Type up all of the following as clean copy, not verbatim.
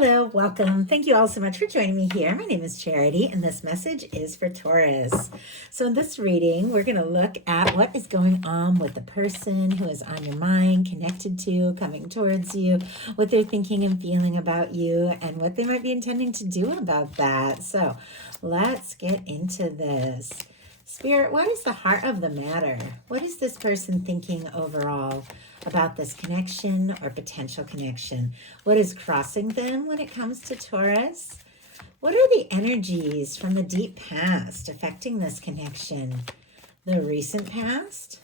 Hello, welcome. Thank you all so much for joining me here. My name is Charity, and this message is for Taurus. So, in this reading, we're going to look at what is going on with the person who is on your mind, connected to, coming towards you, what they're thinking and feeling about you, and what they might be intending to do about that. So, let's get into this. Spirit, what is the heart of the matter? What is this person thinking overall about this connection or potential connection? What is crossing them when it comes to Taurus? What are the energies from the deep past affecting this connection? The recent past?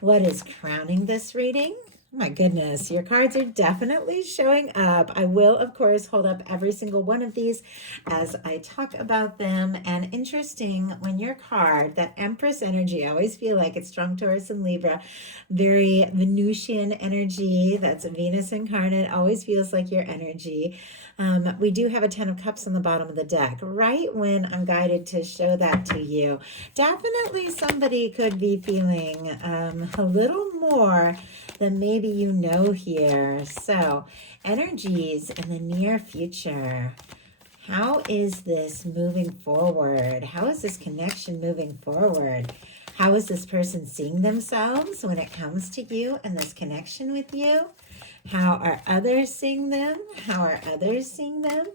What is crowning this reading? My goodness, your cards are definitely showing up. I will, of course, hold up every single one of these as I talk about them. And interesting, when your card, that Empress energy, I always feel like it's strong Taurus and Libra, very Venusian energy, that's Venus incarnate, always feels like your energy. We do have a 10 of Cups on the bottom of the deck, right when I'm guided to show that to you. Definitely somebody could be feeling a little more than maybe you know here. So, energies in the near future. How is this moving forward? How is this connection moving forward? How is this person seeing themselves when it comes to you and this connection with you? How are others seeing them? How are others seeing them?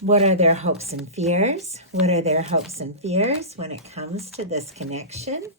What are their hopes and fears? What are their hopes and fears when it comes to this connection?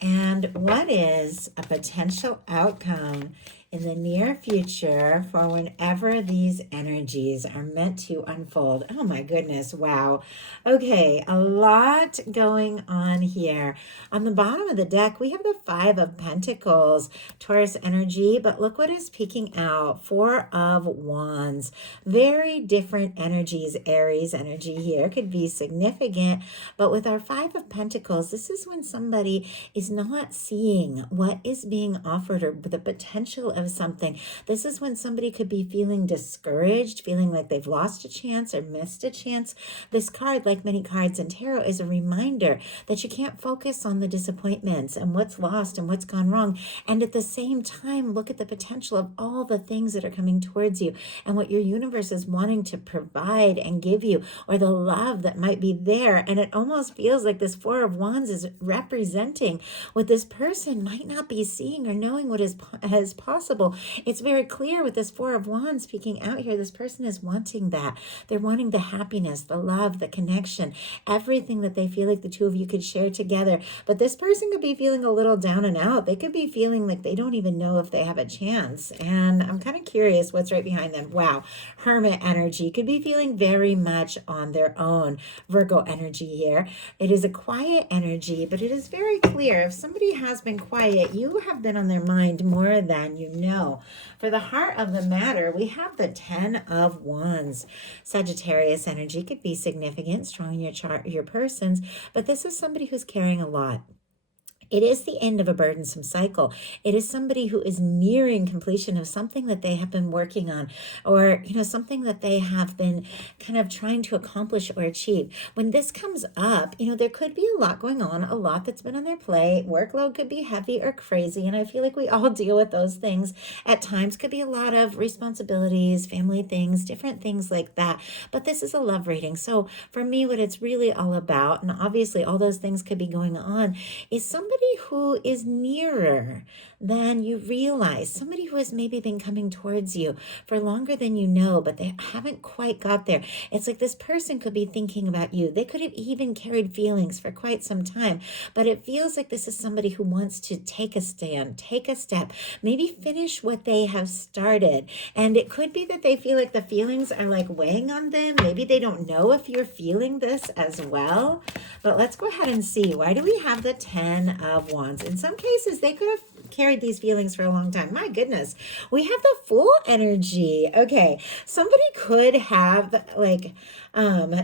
And what is a potential outcome in the near future for whenever these energies are meant to unfold? Oh my goodness, wow. Okay, a lot going on here. On the bottom of the deck, we have the 5 of Pentacles, Taurus energy, but look what is peeking out, 4 of Wands. Very different energies. Aries energy here could be significant, but with our 5 of Pentacles, this is when somebody is not seeing what is being offered or the potential of something. This is when somebody could be feeling discouraged, feeling like they've lost a chance or missed a chance. This card, like many cards in tarot, is a reminder that you can't focus on the disappointments and what's lost and what's gone wrong. And at the same time, look at the potential of all the things that are coming towards you and what your universe is wanting to provide and give you, or the love that might be there. And it almost feels like this 4 of Wands is representing what this person might not be seeing or knowing what is possible. It's very clear with this 4 of Wands speaking out here. This person is wanting that. They're wanting the happiness, the love, the connection, everything that they feel like the two of you could share together. But this person could be feeling a little down and out. They could be feeling like they don't even know if they have a chance. And I'm kind of curious what's right behind them. Wow. Hermit energy could be feeling very much on their own. Virgo energy here. It is a quiet energy, but it is very clear. If somebody has been quiet, you have been on their mind more than you know. For the heart of the matter, we have the 10 of Wands. Sagittarius energy could be significant, strong in your chart, your persons, but this is somebody who's carrying a lot. It is the end of a burdensome cycle. It is somebody who is nearing completion of something that they have been working on, or, something that they have been kind of trying to accomplish or achieve. When this comes up, there could be a lot going on, a lot that's been on their plate. Workload could be heavy or crazy, and I feel like we all deal with those things at times. Could be a lot of responsibilities, family things, different things like that. But this is a love reading. So for me, what it's really all about, and obviously all those things could be going on, is somebody who is nearer than you realize, somebody who has maybe been coming towards you for longer than you know, but they haven't quite got there. It's like this person could be thinking about you. They could have even carried feelings for quite some time, but it feels like this is somebody who wants to take a stand, take a step, maybe finish what they have started. And it could be that they feel like the feelings are like weighing on them. Maybe they don't know if you're feeling this as well. But let's go ahead and see. Why do we have the 10 of Wands? In some cases, they could have carried these feelings for a long time. My goodness. We have the Fool energy. Okay. Somebody could have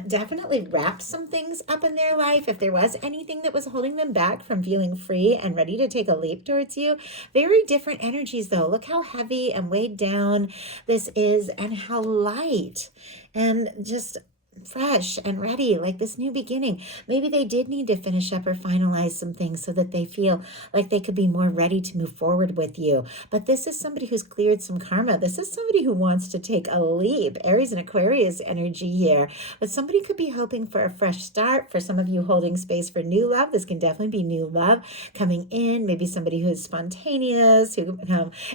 definitely wrapped some things up in their life. If there was anything that was holding them back from feeling free and ready to take a leap towards you. Very different energies though. Look how heavy and weighed down this is and how light and just fresh and ready, like this new beginning. Maybe they did need to finish up or finalize some things so that they feel like they could be more ready to move forward with you. But this is somebody who's cleared some karma. This is somebody who wants to take a leap. Aries and Aquarius energy here. But somebody could be hoping for a fresh start. For some of you holding space for new love, this can definitely be new love coming in. Maybe somebody who is spontaneous, who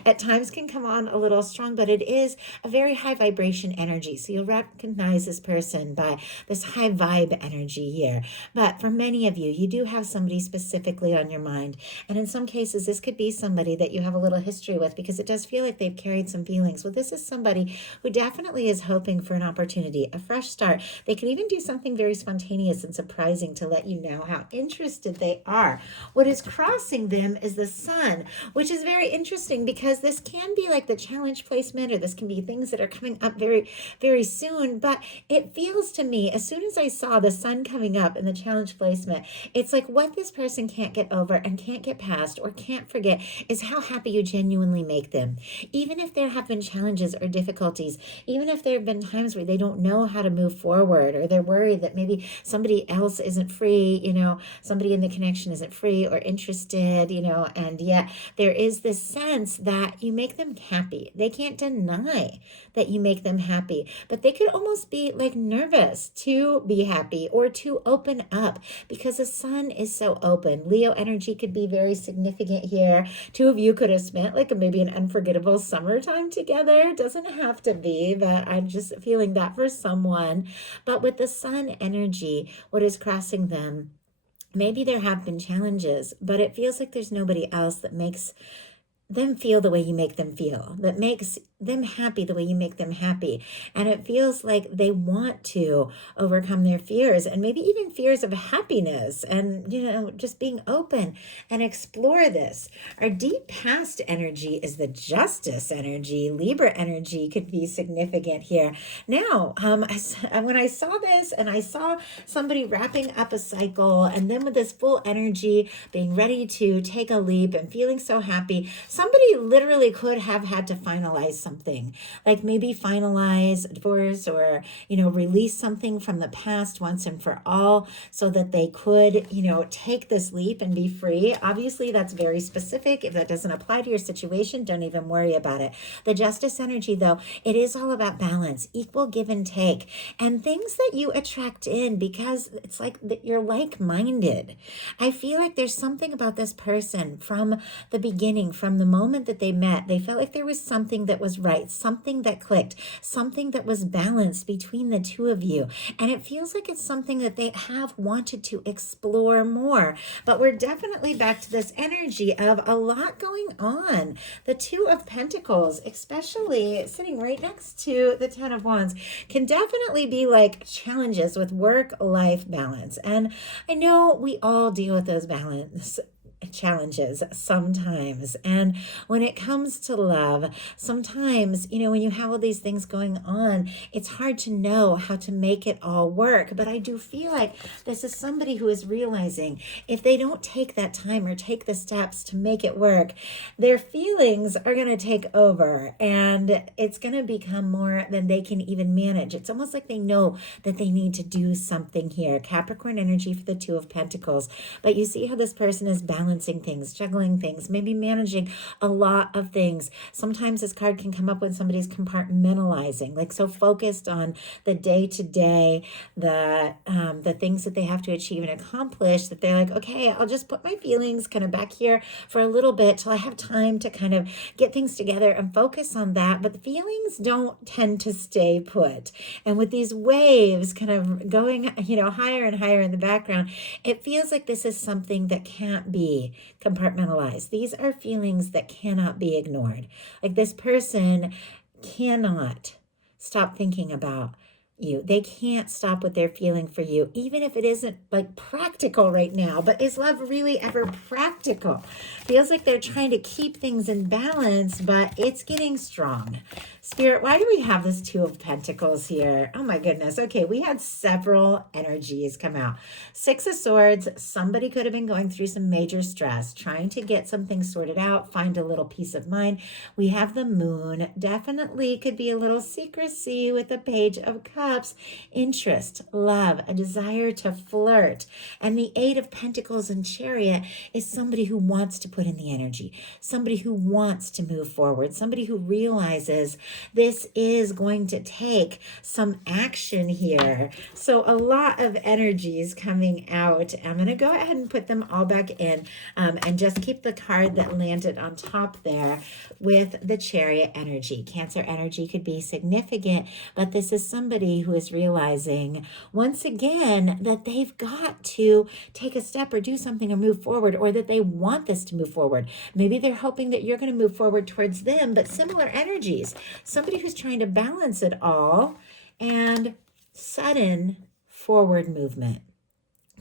at times can come on a little strong, but it is a very high vibration energy. So you'll recognize this person by this high vibe energy here. But for many of you, you do have somebody specifically on your mind. And in some cases, this could be somebody that you have a little history with, because it does feel like they've carried some feelings. Well, this is somebody who definitely is hoping for an opportunity, a fresh start. They could even do something very spontaneous and surprising to let you know how interested they are. What is crossing them is the sun, which is very interesting because this can be like the challenge placement, or this can be things that are coming up very, very soon. But it feels to me, as soon as I saw the sun coming up in the challenge placement, it's like what this person can't get over and can't get past or can't forget is how happy you genuinely make them. Even if there have been challenges or difficulties, even if there have been times where they don't know how to move forward, or they're worried that maybe somebody else isn't free, somebody in the connection isn't free or interested, and yet there is this sense that you make them happy. They can't deny that you make them happy, but they could almost be like nervous to be happy or to open up because the sun is so open. Leo energy could be very significant here. Two of you could have spent like maybe an unforgettable summertime together. Doesn't have to be, but I'm just feeling that for someone. But with the sun energy, what is crossing them? Maybe there have been challenges, but it feels like there's nobody else that makes them feel the way you make them feel, that makes them happy the way you make them happy. And it feels like they want to overcome their fears, and maybe even fears of happiness, and just being open and explore this. Our deep past energy is the justice energy. Libra energy could be significant here. Now, when I saw this and I saw somebody wrapping up a cycle, and then with this full energy being ready to take a leap and feeling so happy, somebody literally could have had to finalize something, like maybe finalize a divorce, or, release something from the past once and for all, so that they could, take this leap and be free. Obviously, that's very specific. If that doesn't apply to your situation, don't even worry about it. The justice energy, though, it is all about balance, equal give and take, and things that you attract in, because it's like that you're like-minded. I feel like there's something about this person from the beginning, from the moment that they met, they felt like there was something that was right, something that clicked, something that was balanced between the two of you. And it feels like it's something that they have wanted to explore more. But we're definitely back to this energy of a lot going on. The Two of Pentacles, especially sitting right next to the Ten of Wands, can definitely be like challenges with work-life balance. And I know we all deal with those balance challenges sometimes. And when it comes to love, sometimes, when you have all these things going on, it's hard to know how to make it all work. But I do feel like this is somebody who is realizing if they don't take that time or take the steps to make it work, their feelings are going to take over, and it's going to become more than they can even manage. It's almost like they know that they need to do something here. Capricorn energy for the Two of Pentacles. But you see how this person is balancing things, juggling things, maybe managing a lot of things. Sometimes this card can come up when somebody's compartmentalizing, like so focused on the day-to-day, the things that they have to achieve and accomplish, that they're like, okay, I'll just put my feelings kind of back here for a little bit till I have time to kind of get things together and focus on that. But the feelings don't tend to stay put. And with these waves kind of going, higher and higher in the background, it feels like this is something that can't be compartmentalized. These are feelings that cannot be ignored. Like this person cannot stop thinking about you. They can't stop what they're feeling for you, even if it isn't like practical right now. But is love really ever practical? Feels like they're trying to keep things in balance, but it's getting strong. Spirit, why do we have this Two of Pentacles here? Oh my goodness. Okay, we had several energies come out. Six of Swords, somebody could have been going through some major stress, trying to get something sorted out, find a little peace of mind. We have the Moon, definitely could be a little secrecy with the Page of Cups. Cups, interest, love, a desire to flirt. And the Eight of Pentacles and Chariot is somebody who wants to put in the energy, somebody who wants to move forward, somebody who realizes this is going to take some action here. So a lot of energies coming out. I'm going to go ahead and put them all back in, and just keep the card that landed on top there with the Chariot energy. Cancer energy could be significant, but this is somebody who is realizing once again that they've got to take a step or do something or move forward, or that they want this to move forward. Maybe they're hoping that you're going to move forward towards them, but similar energies. Somebody who's trying to balance it all, and sudden forward movement.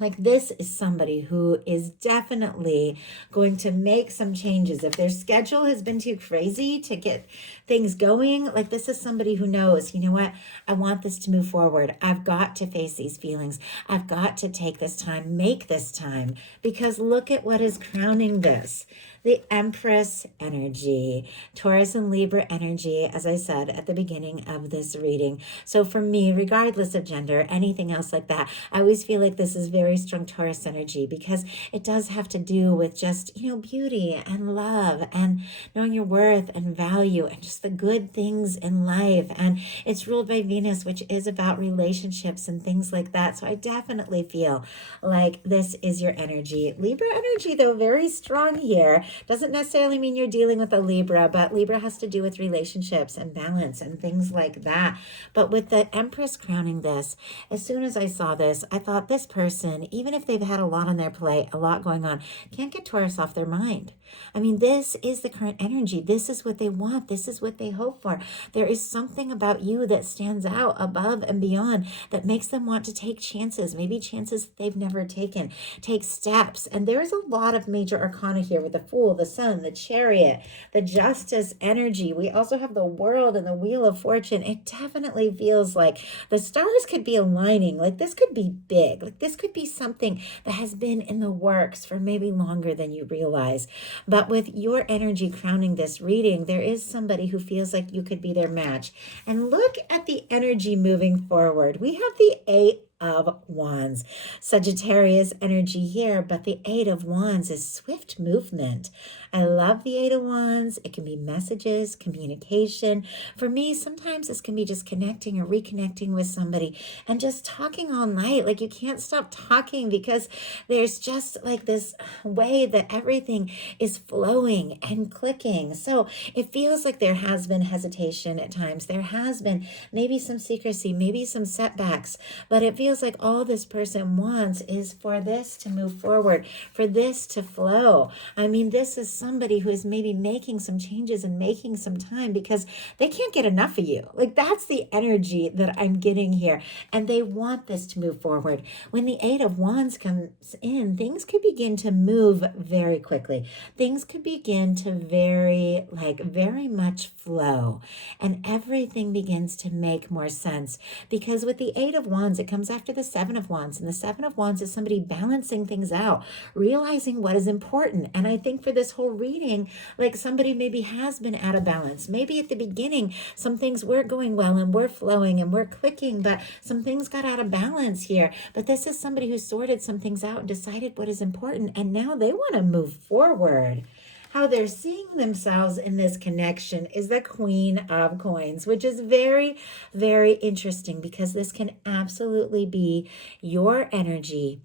Like, this is somebody who is definitely going to make some changes. If their schedule has been too crazy to get things going, like, this is somebody who knows, you know what, I want this to move forward. I've got to face these feelings. I've got to take this time, make this time, because look at what is crowning this. The Empress energy, Taurus and Libra energy, as I said at the beginning of this reading. So for me, regardless of gender, anything else like that, I always feel like this is very strong Taurus energy, because it does have to do with just, beauty and love and knowing your worth and value and just the good things in life. And it's ruled by Venus, which is about relationships and things like that. So I definitely feel like this is your energy. Libra energy, though, very strong here. Doesn't necessarily mean you're dealing with a Libra, but Libra has to do with relationships and balance and things like that. But with the Empress crowning this, as soon as I saw this, I thought this person, even if they've had a lot on their plate, a lot going on, can't get Taurus off their mind. I mean, this is the current energy. This is what they want. This is what they hope for. There is something about you that stands out above and beyond that makes them want to take chances, maybe chances they've never taken, take steps. And there is a lot of major arcana here with the Fool, the Sun, the Chariot, the Justice energy. We also have the World and the Wheel of Fortune. It definitely feels like the stars could be aligning. Like, this could be big. Like, this could be something that has been in the works for maybe longer than you realize. But with your energy crowning this reading, there is somebody who feels like you could be their match. And look at the energy moving forward. We have the Eight of Wands. Sagittarius energy here, but the Eight of Wands is swift movement. I love the Eight of Wands. It can be messages, communication. For me, sometimes this can be just connecting or reconnecting with somebody and just talking all night. Like, you can't stop talking because there's just like this way that everything is flowing and clicking. So it feels like there has been hesitation at times. There has been maybe some secrecy, maybe some setbacks, but it feels like all this person wants is for this to move forward, for this to flow. I mean, this is somebody who is maybe making some changes and making some time because they can't get enough of you. Like, that's the energy that I'm getting here. And they want this to move forward. When the Eight of Wands comes in, things could begin to move very quickly. Things could begin to very much flow. And everything begins to make more sense. Because with the Eight of Wands, it comes after the Seven of Wands. And the Seven of Wands is somebody balancing things out, realizing what is important. And I think for this whole reading, like, somebody maybe has been out of balance. Maybe at the beginning, some things were going well and we're flowing and we're clicking, but some things got out of balance here. But this is somebody who sorted some things out and decided what is important. And now they want to move forward. How they're seeing themselves in this connection is the Queen of Coins, which is very, very interesting because this can absolutely be your energy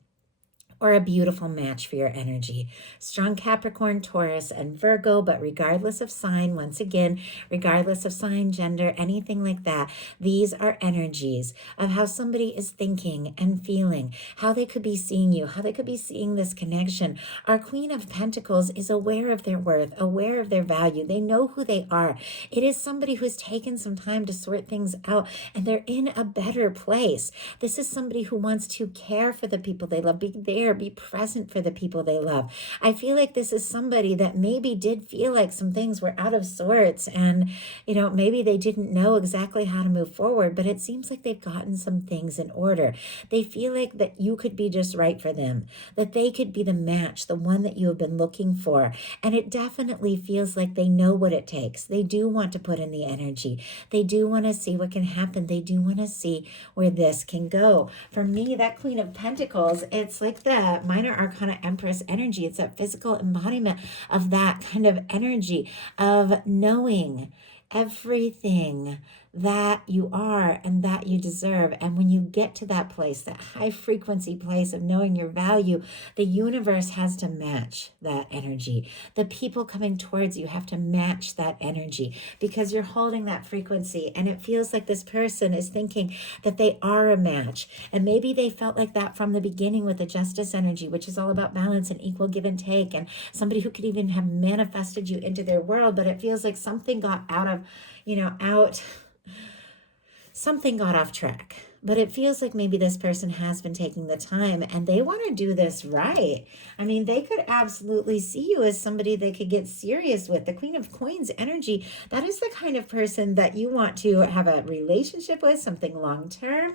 or a beautiful match for your energy. Strong Capricorn, Taurus, and Virgo, but regardless of sign, once again, regardless of sign, gender, anything like that, these are energies of how somebody is thinking and feeling, how they could be seeing you, how they could be seeing this connection. Our Queen of Pentacles is aware of their worth, aware of their value. They know who they are. It is somebody who's taken some time to sort things out, and they're in a better place. This is somebody who wants to care for the people they love, be there, there, be present for the people they love. I feel like this is somebody that maybe did feel like some things were out of sorts, and maybe they didn't know exactly how to move forward, but it seems like they've gotten some things in order. They feel like that you could be just right for them, that they could be the match, the one that you have been looking for. And it definitely feels like they know what it takes. They do want to put in the energy. They do want to see what can happen. They do want to see where this can go. For me, that Queen of Pentacles, it's like the Minor Arcana Empress energy. It's that physical embodiment of that kind of energy of knowing everything that you are and that you deserve. And when you get to that place, that high frequency place of knowing your value, the universe has to match that energy. The people coming towards you have to match that energy because you're holding that frequency, and it feels like this person is thinking that they are a match. And maybe they felt like that from the beginning with the Justice energy, which is all about balance and equal give and take, and somebody who could even have manifested you into their world. But it feels like something got something got off track. But it feels like maybe this person has been taking the time and they want to do this right. I mean, they could absolutely see you as somebody they could get serious with. The Queen of Coins energy, that is the kind of person that you want to have a relationship with, something long-term.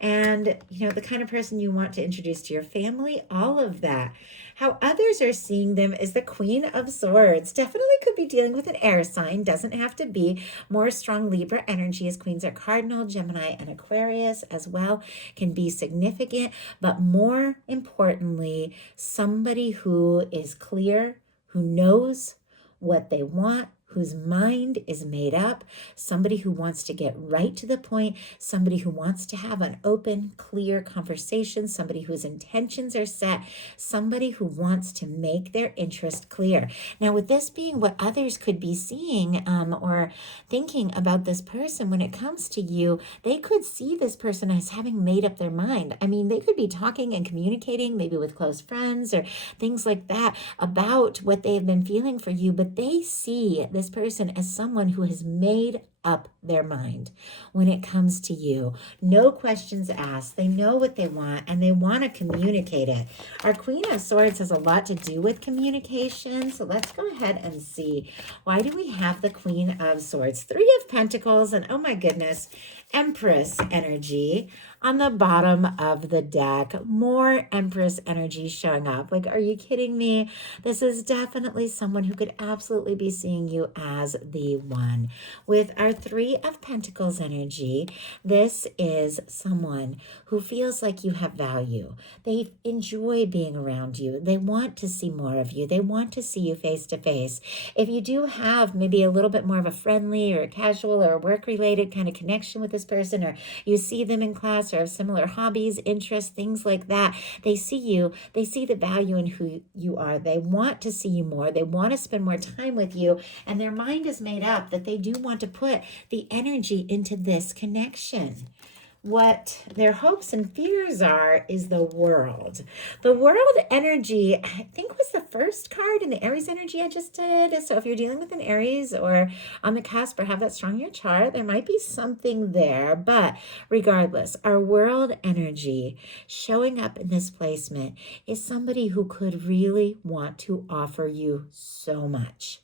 And, the kind of person you want to introduce to your family, all of that. How others are seeing them is the Queen of Swords. Definitely could be dealing with an air sign. Doesn't have to be. More strong Libra energy, as queens are cardinal, Gemini, and Aquarius as well, can be significant. But more importantly, somebody who is clear, who knows what they want, whose mind is made up, somebody who wants to get right to the point, somebody who wants to have an open, clear conversation, somebody whose intentions are set, somebody who wants to make their interest clear. Now, with this being what others could be seeing or thinking about this person, when it comes to you, they could see this person as having made up their mind. I mean, they could be talking and communicating maybe with close friends or things like that about what they've been feeling for you, but they see this person as someone who has made up their mind when it comes to you. No questions asked. They know what they want and they want to communicate it. Our Queen of Swords has a lot to do with communication. So let's go ahead and see. Why do we have the Queen of Swords? Three of Pentacles and, oh my goodness, Empress energy on the bottom of the deck. More Empress energy showing up. Like, are you kidding me? This is definitely someone who could absolutely be seeing you as the one. With our Three of Pentacles energy, this is someone who feels like you have value. They enjoy being around you. They want to see more of you. They want to see you face to face. If you do have maybe a little bit more of a friendly or a casual or work-related kind of connection with this person, or you see them in class or have similar hobbies, interests, things like that, they see you, they see the value in who you are. They want to see you more. They want to spend more time with you, and their mind is made up that they do want to put the energy into this connection. What their hopes and fears are is the World. The World energy, I think, was the first card in the Aries energy I just did. So if you're dealing with an Aries or on the cusp or have that strong in your chart, there might be something there. But regardless, our World energy showing up in this placement is somebody who could really want to offer you so much.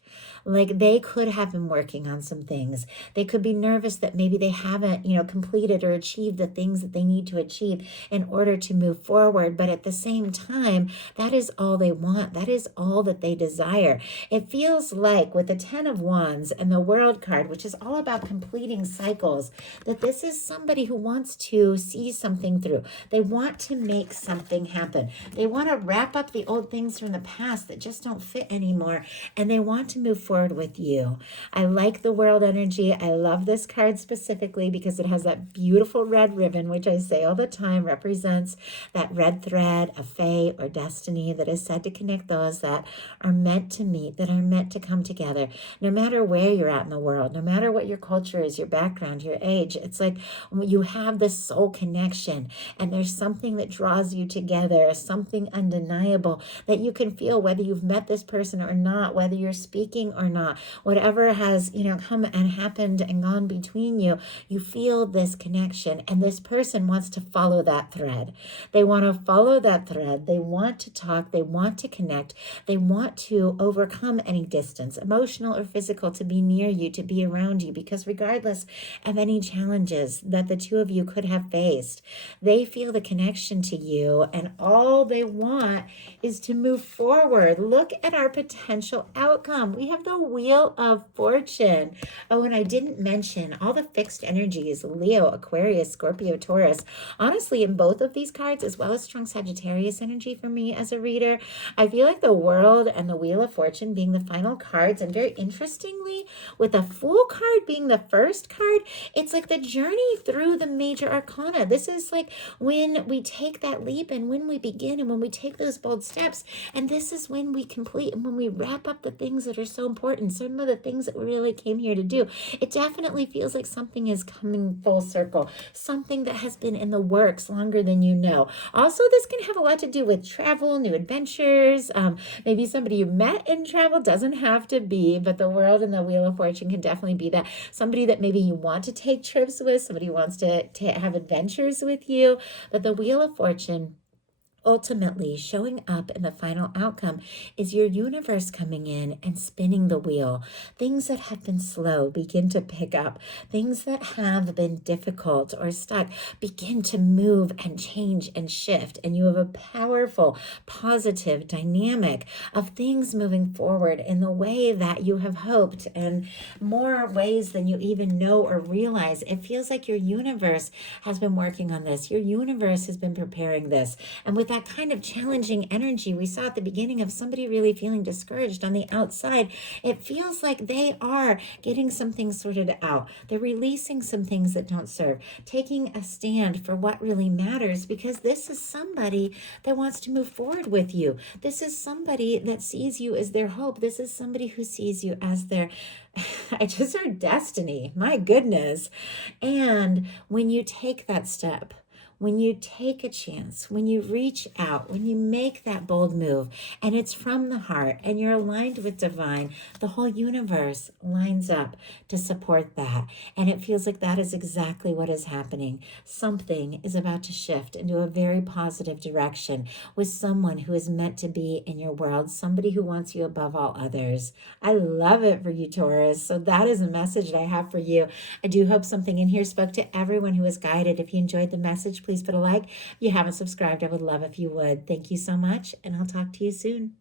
Like, they could have been working on some things. They could be nervous that maybe they haven't, completed or achieved the things that they need to achieve in order to move forward. But at the same time, that is all they want. That is all that they desire. It feels like with the 10 of Wands and the World card, which is all about completing cycles, that this is somebody who wants to see something through. They want to make something happen. They want to wrap up the old things from the past that just don't fit anymore. And they want to move forward with you. I like the World energy. I love this card specifically because it has that beautiful red ribbon, which I say all the time represents that red thread of fate or destiny that is said to connect those that are meant to meet, that are meant to come together. No matter where you're at in the world, no matter what your culture is, your background, your age, it's like you have this soul connection and there's something that draws you together, something undeniable that you can feel whether you've met this person or not, whether you're speaking speaking or not, whatever has, come and happened and gone between you, you feel this connection, and this person wants to follow that thread. They want to follow that thread. They want to talk. They want to connect. They want to overcome any distance, emotional or physical, to be near you, to be around you, because regardless of any challenges that the two of you could have faced, they feel the connection to you, and all they want is to move forward. Look at our potential outcome. We have the Wheel of Fortune. Oh, and I didn't mention all the fixed energies: Leo, Aquarius, Scorpio, Taurus. Honestly, in both of these cards, as well as strong Sagittarius energy for me as a reader, I feel like the World and the Wheel of Fortune being the final cards, and very interestingly, with the Fool card being the first card, it's like the journey through the major arcana. This is like when we take that leap, and when we begin, and when we take those bold steps, and this is when we complete and when we wrap up the things that are so important, some of the things that we really came here to do. It definitely feels like something is coming full circle, something that has been in the works longer than you know. Also, this can have a lot to do with travel, new adventures, maybe somebody you met in travel, doesn't have to be, but the World and the Wheel of Fortune can definitely be that. Somebody that maybe you want to take trips with, somebody who wants to have adventures with you. But the Wheel of Fortune, ultimately showing up in the final outcome, is your universe coming in and spinning the wheel. Things that have been slow begin to pick up. Things that have been difficult or stuck begin to move and change and shift. And you have a powerful, positive dynamic of things moving forward in the way that you have hoped, and more ways than you even know or realize. It feels like your universe has been working on this. Your universe has been preparing this. And with that kind of challenging energy we saw at the beginning of somebody really feeling discouraged on the outside, it feels like they are getting some things sorted out. They're releasing some things that don't serve, taking a stand for what really matters, because this is somebody that wants to move forward with you. This is somebody that sees you as their hope. This is somebody who sees you as their I just heard destiny. My goodness. And when you take that step, when you take a chance, when you reach out, when you make that bold move, and it's from the heart, and you're aligned with divine, the whole universe lines up to support that. And it feels like that is exactly what is happening. Something is about to shift into a very positive direction with someone who is meant to be in your world, somebody who wants you above all others. I love it for you, Taurus. So that is a message that I have for you. I do hope something in here spoke to everyone who was guided. If you enjoyed the message, please put a like. If you haven't subscribed, I would love if you would. Thank you so much, and I'll talk to you soon.